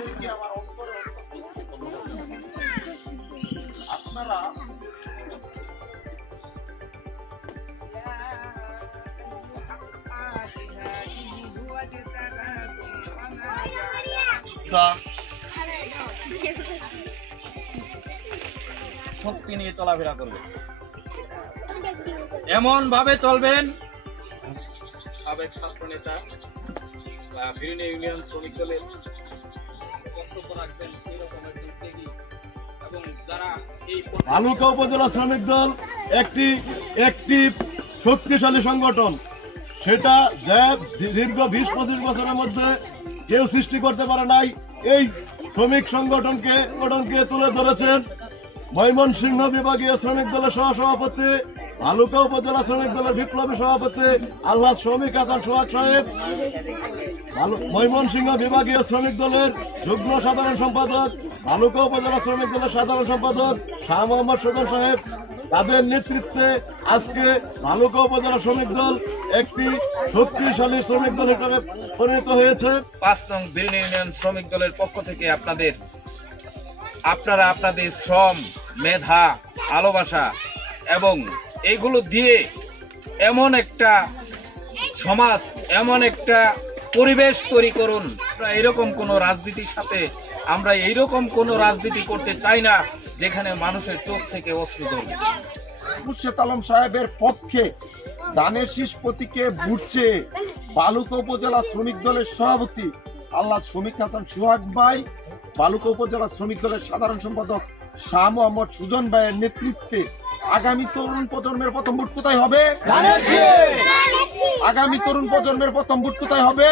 আপনাদেরকে আমার অন্তরে আপনারা শক্তি নিয়ে চলাফেরা করবেন এমন ভাবে চলবেন। সাবেক ছাত্র নেতা বা বিভিন্ন ইউনিয়ন শ্রমিক দলের বক্তব্য রাখবেন সেই রকমের উদ্যোগী এবং যারা এই ভালুকা উপজেলা শ্রমিক দল একটি একটি শক্তিশালী সংগঠন। সেটা যে দীর্ঘ বিশ, পঁচিশ বছরের মধ্যে কেউ সৃষ্টি করতে পারে নাই, এই শ্রমিক সংগঠনকে সংগঠনকে তুলে ধরেছেন ময়মনসিংহ বিভাগীয় শ্রমিক দলের সহসভাপতি ভালুকা উপজেলা শ্রমিক দলের বিপ্লবী সভাপতি আল্লাহ শ্রমিক হাসান সোহাগ সাহেব। ময়মনসিংহ বিভাগীয় শ্রমিক দলের যুগ্ম সাধারণ সম্পাদক ভালুকা উপজেলা শ্রমিক দলের সাধারণ সম্পাদক শাহ মোহাম্মদ সুজন সাহেব। তাদের নেতৃত্বে আজকে ভালুকা উপজেলা শ্রমিক দল একটি শক্তিশালী শ্রমিক দল হিসেবে পরিণত হয়েছে। পাঁচ নং বিরিন ইউনিয়ন শ্রমিক দলের পক্ষ থেকে আপনাদের, আপনারা আপনাদের শ্রম, মেধা, ভালোবাসা এবং এইগুলো দিয়ে এমন একটা সমাজ, এমন একটা পরিবেশ তৈরি করুন। এরকম কোনো রাজনীতির সাথে, আমরা এইরকম কোনো রাজনীতি করতে চাই না, যেখানে মানুষের চোখ থেকে অশ্রু ধরবে। মুর্শেদ আলম সাহেবের পক্ষে দানের শীষ প্রতীকে বুটছে বালুকা উপজেলা শ্রমিক দলের সভাপতি আল্লাহ শ্রমিক হাসান সোহাগ ভাই, বালুকা উপজেলা শ্রমিক দলের সাধারণ সম্পাদক শাহ মোহাম্মদ সুজন ভাইয়ের নেতৃত্বে আগামী তরুণ প্রজন্মের প্রথম ভোট কোথায় হবে? আগামী তরুণ প্রজন্মের প্রথম ভোট কোথায় হবে?